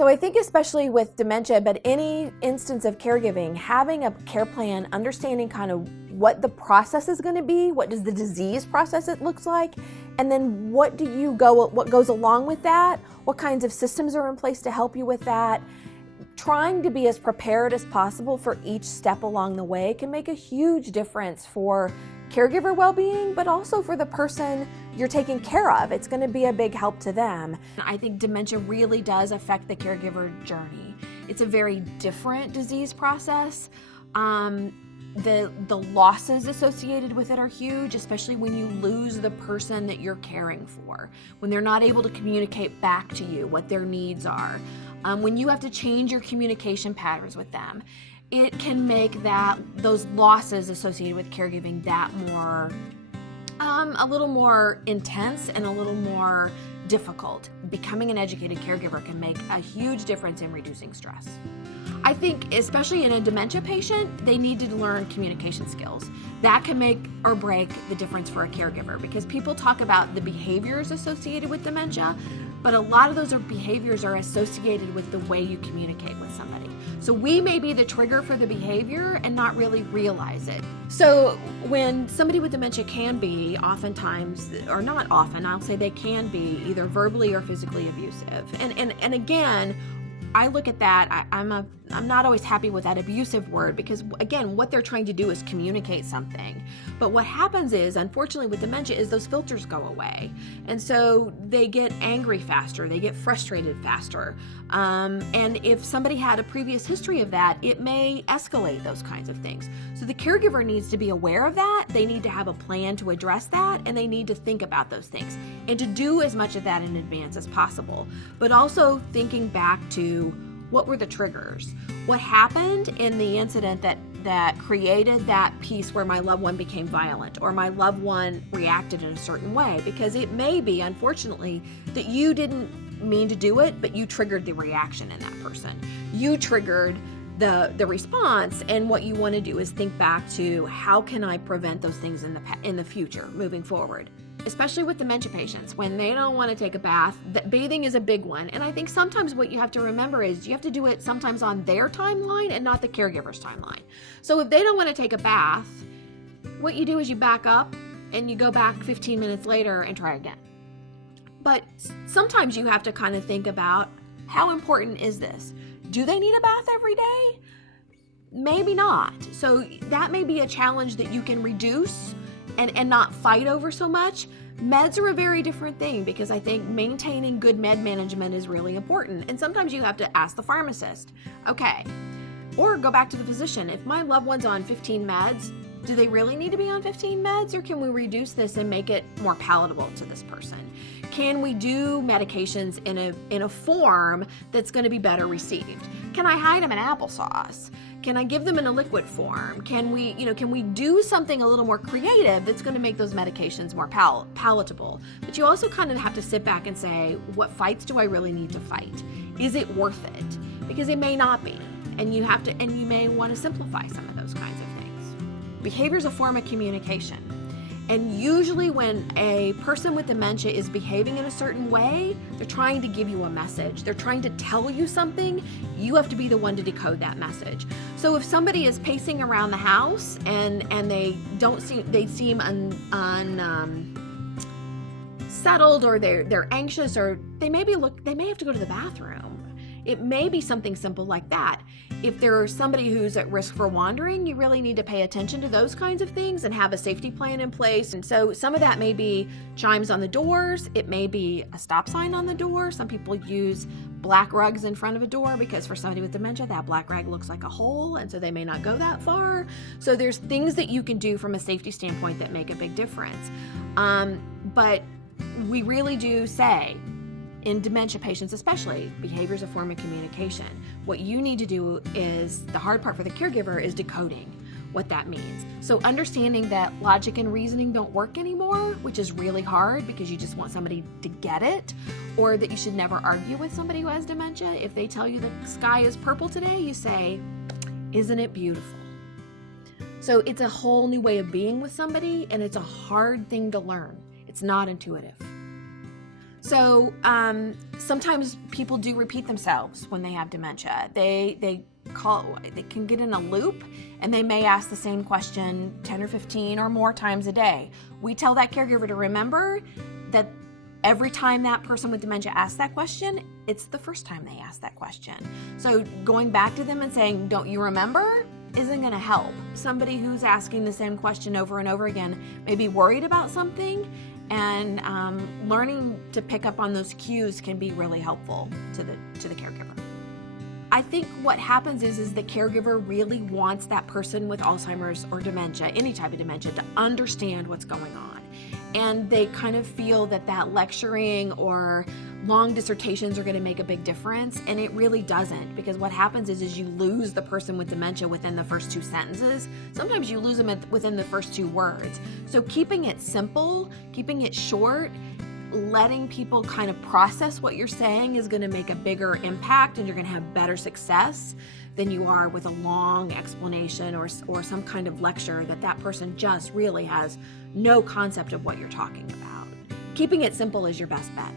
So I think especially with dementia, but any instance of caregiving, having a care plan, understanding kind of what the process is going to be, what does the disease process it looks like, and then what goes along with that, what kinds of systems are in place to help you with that. Trying to be as prepared as possible for each step along the way can make a huge difference for caregiver well-being, but also for the person you're taking care of. It's going to be a big help to them. I think dementia really does affect the caregiver journey. It's a very different disease process. The losses associated with it are huge, especially when you lose the person that you're caring for, when they're not able to communicate back to you what their needs are, when you have to change your communication patterns with them. It can make those losses associated with caregiving that more, a little more intense and a little more difficult. Becoming an educated caregiver can make a huge difference in reducing stress. I think, especially in a dementia patient, they need to learn communication skills. That can make or break the difference for a caregiver, because people talk about the behaviors associated with dementia, but a lot of those behaviors are associated with the way you communicate with somebody. So we may be the trigger for the behavior and not really realize it. So when somebody with dementia can be oftentimes, or not often, I'll say they can be either verbally or physically abusive. And again, I look at that, I'm not always happy with that abusive word, because again, what they're trying to do is communicate something. But what happens is, unfortunately with dementia, is those filters go away. And so they get angry faster, they get frustrated faster. And if somebody had a previous history of that, it may escalate those kinds of things. So the caregiver needs to be aware of that, they need to have a plan to address that, and they need to think about those things. And to do as much of that in advance as possible. But also thinking back to, what were the triggers? What happened in the incident that created that piece where my loved one became violent, or my loved one reacted in a certain way? Because it may be, unfortunately, that you didn't mean to do it, but you triggered the reaction in that person. You triggered the response, and what you want to do is think back to, how can I prevent those things in the future, moving forward? Especially with dementia patients, when they don't want to take a bath, bathing is a big one. And I think sometimes what you have to remember is you have to do it sometimes on their timeline and not the caregiver's timeline. So if they don't want to take a bath, what you do is you back up and you go back 15 minutes later and try again. But sometimes you have to kind of think about, how important is this? Do they need a bath every day? Maybe not. So that may be a challenge that you can reduce and not fight over so much. Meds are a very different thing, because I think maintaining good med management is really important. And sometimes you have to ask the pharmacist, okay, or go back to the physician. If my loved one's on 15 meds, do they really need to be on 15 meds, or can we reduce this and make it more palatable to this person? Can we do medications in a form that's going to be better received? Can I hide them in applesauce? Can I give them in a liquid form? Can we do something a little more creative that's going to make those medications more palatable? But you also kind of have to sit back and say, what fights do I really need to fight? Is it worth it? Because it may not be, and you may want to simplify some of those kinds of things. Behavior is a form of communication. And usually when a person with dementia is behaving in a certain way, they're trying to give you a message. They're trying to tell you something. You have to be the one to decode that message. So if somebody is pacing around the house and they seem unsettled, or they're anxious, or they may have to go to the bathroom. It may be something simple like that. If there's somebody who's at risk for wandering, you really need to pay attention to those kinds of things and have a safety plan in place. And so some of that may be chimes on the doors. It may be a stop sign on the door. Some people use black rugs in front of a door, because for somebody with dementia, that black rag looks like a hole, and so they may not go that far. So there's things that you can do from a safety standpoint that make a big difference. But we really do say, in dementia patients especially, behavior is a form of communication. What you need to do is, the hard part for the caregiver is decoding what that means. So understanding that logic and reasoning don't work anymore, which is really hard because you just want somebody to get it, or that you should never argue with somebody who has dementia. If they tell you the sky is purple today, you say, isn't it beautiful? So it's a whole new way of being with somebody, and it's a hard thing to learn. It's not intuitive. So sometimes people do repeat themselves when they have dementia. They can get in a loop, and they may ask the same question 10 or 15 or more times a day. We tell that caregiver to remember that every time that person with dementia asks that question, it's the first time they ask that question. So going back to them and saying, "Don't you remember?" isn't going to help. Somebody who's asking the same question over and over again may be worried about something, and learning to pick up on those cues can be really helpful to the caregiver. I think what happens is the caregiver really wants that person with Alzheimer's or dementia, any type of dementia, to understand what's going on. And they kind of feel that lecturing or long dissertations are going to make a big difference, and it really doesn't, because what happens is you lose the person with dementia within the first 2 sentences. Sometimes you lose them within the first 2 words. So keeping it simple, keeping it short, letting people kind of process what you're saying is going to make a bigger impact, and you're going to have better success than you are with a long explanation or some kind of lecture that person just really has no concept of what you're talking about. Keeping it simple is your best bet.